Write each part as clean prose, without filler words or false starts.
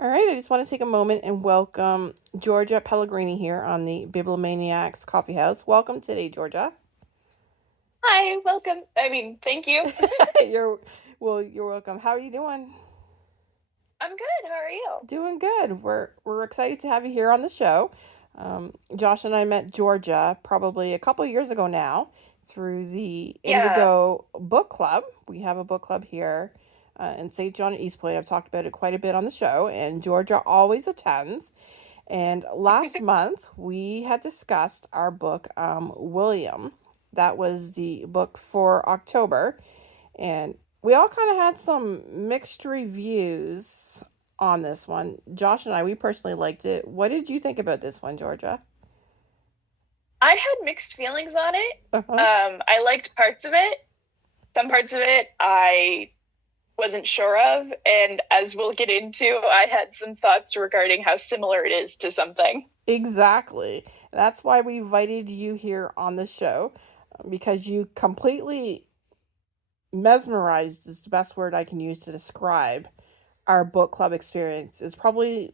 All right, I just want to take a moment and welcome Georgia Pellegrini here on the Bibliomaniacs Coffee House. Welcome today, Georgia. Hi, welcome. Thank you. you're you're welcome. How are you doing? I'm good. How are you? Doing good. We're excited to have you here on the show. Josh and I met Georgia probably a couple years ago now through the Yeah. Indigo Book Club. We have a book club here in St. John and East Point. I've talked about it quite a bit on the show, and Georgia always attends. And last month we had discussed our book, William. That was the book for October. And we all kind of had some mixed reviews on this one. Josh and I, we personally liked it. What did you think about this one, Georgia? I had mixed feelings on it. Uh-huh. I liked parts of it. Some parts of it I wasn't sure of, and as we'll get into, I had some thoughts regarding how similar it is to something. Exactly. That's why we invited you here on the show because you completely mesmerized is the best word I can use to describe our book club experience. It's probably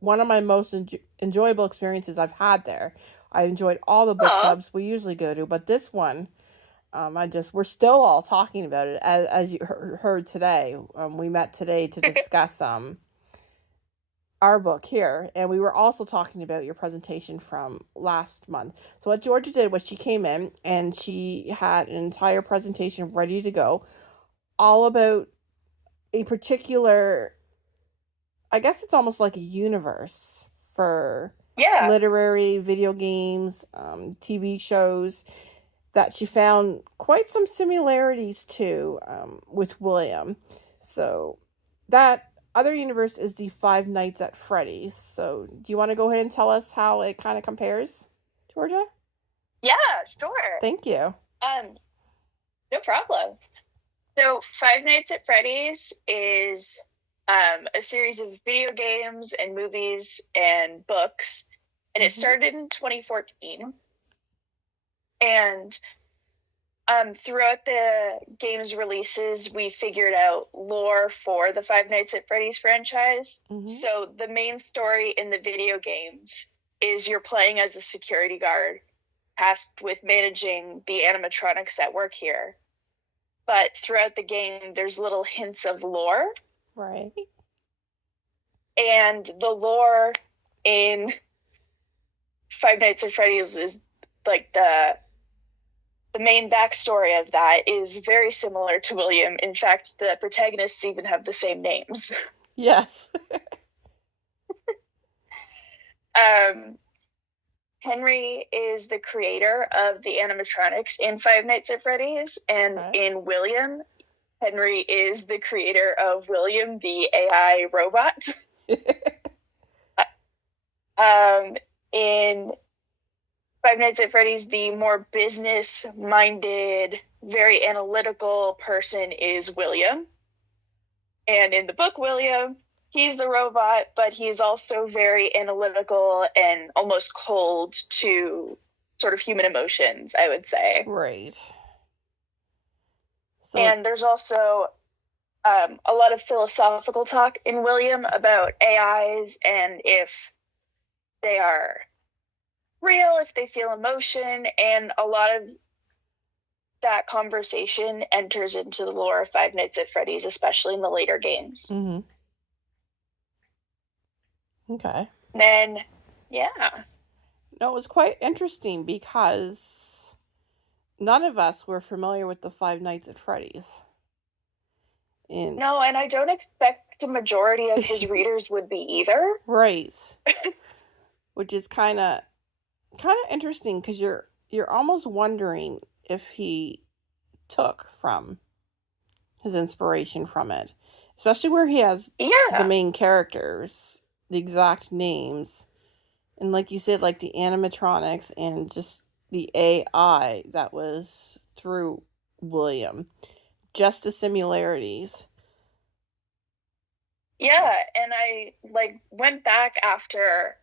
one of my most enjoyable experiences I've had there. I enjoyed all the book Aw. clubs we usually go to, but this one, we're still all talking about it as you heard today. We met today to discuss our book here, and we were also talking about your presentation from last month. So what Georgia did was she came in and she had an entire presentation ready to go, all about a particular, I guess it's almost like a universe for Yeah. literary, video games, TV shows that she found quite some similarities to with William. So that other universe is the Five Nights at Freddy's. So do you want to go ahead and tell us how it kind of compares, Georgia? Yeah, sure. Thank you. Um, no problem. So Five Nights at Freddy's is a series of video games and movies and books, and it Mm-hmm. started in 2014. And throughout the game's releases, we figured out lore for the Five Nights at Freddy's franchise. Mm-hmm. So the main story in the video games is you're playing as a security guard tasked with managing the animatronics that work here. But throughout the game, there's little hints of lore. Right. And the lore in Five Nights at Freddy's is like the main backstory of that is very similar to William. In fact, the protagonists even have the same names. Yes. um, Henry is the creator of the animatronics in Five Nights at Freddy's, and Okay. in William, Henry is the creator of William, the AI robot. In Five Nights at Freddy's, the more business-minded, very analytical person is William. And in the book, William, he's the robot, but he's also very analytical and almost cold to sort of human emotions, I would say. Right. So, And there's also a lot of philosophical talk in William about AIs and if they are real, if they feel emotion, and a lot of that conversation enters into the lore of Five Nights at Freddy's, especially in the later games. mm-hmm. Okay. Then, yeah. No, it was quite interesting because none of us were familiar with the Five Nights at Freddy's. And No, and I don't expect a majority of his readers would be either. right. Which is kind of interesting because you're almost wondering if he took from his inspiration from it, especially where he has the Yeah. main characters, the exact names, and like you said, like the animatronics and just the AI that was through William, just the similarities. Yeah, and I like went back after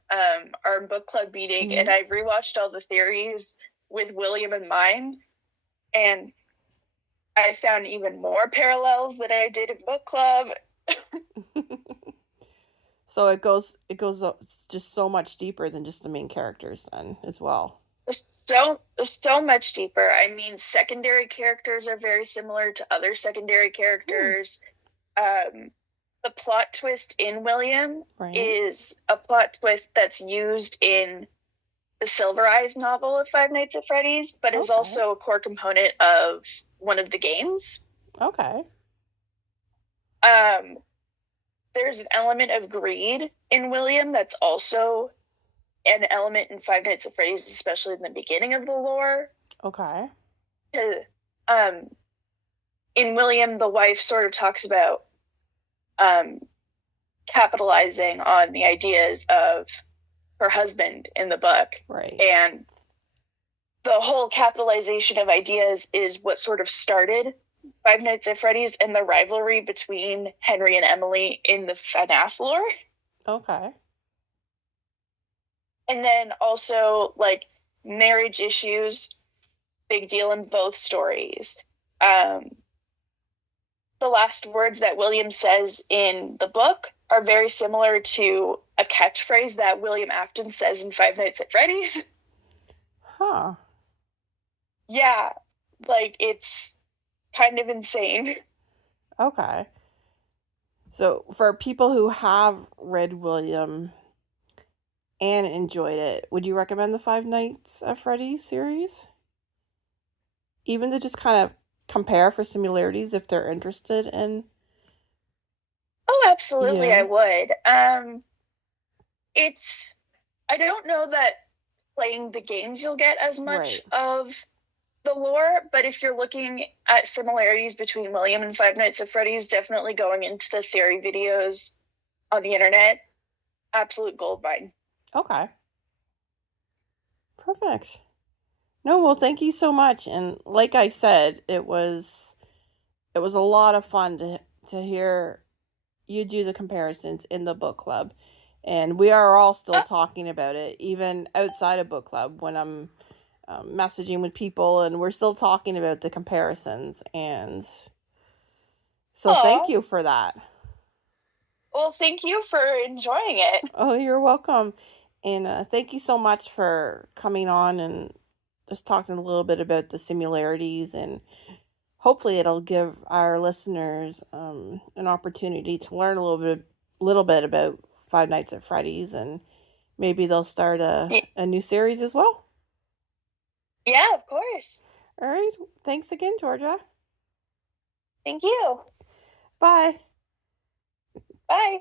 our book club meeting and Mm-hmm. I rewatched all the theories with William in mind, and I found even more parallels that I did in book club. So it's just so much deeper than just the main characters then as well. So much deeper. I mean, secondary characters are very similar to other secondary characters. The plot twist in William Right. is a plot twist that's used in the Silver Eyes novel of Five Nights at Freddy's, but is Okay. also a core component of one of the games. Okay. There's an element of greed in William that's also an element in Five Nights at Freddy's, especially in the beginning of the lore. Okay. In William, the wife sort of talks about capitalizing on the ideas of her husband in the book. Right. And the whole capitalization of ideas is what sort of started Five Nights at Freddy's and the rivalry between Henry and Emily in the FNAF lore. Okay. And then also, like, marriage issues, big deal in both stories. The last words that William says in the book are very similar to a catchphrase that William Afton says in Five Nights at Freddy's. Huh. Yeah, like, it's kind of insane. Okay. So for people who have read William and enjoyed it, would you recommend the Five Nights at Freddy's series? Even to just kind of compare for similarities if they're interested in. Oh, absolutely, Yeah. I would. I don't know that playing the games you'll get as much Right. of the lore, but if you're looking at similarities between William and Five Nights at Freddy's, definitely going into the theory videos on the internet, absolute gold mine. Okay. Perfect. No, well, thank you so much. And like I said, it was a lot of fun to hear you do the comparisons in the book club. And we are all still talking about it, even outside of book club when I'm messaging with people, and we're still talking about the comparisons. And so thank you for that. Well, thank you for enjoying it. Oh, you're welcome. And thank you so much for coming on and just talking a little bit about the similarities, and hopefully it'll give our listeners an opportunity to learn little bit about Five Nights at Freddy's, and maybe they'll start a new series as well. Yeah, of course. All right. Thanks again, Georgia. Thank you. Bye. Bye.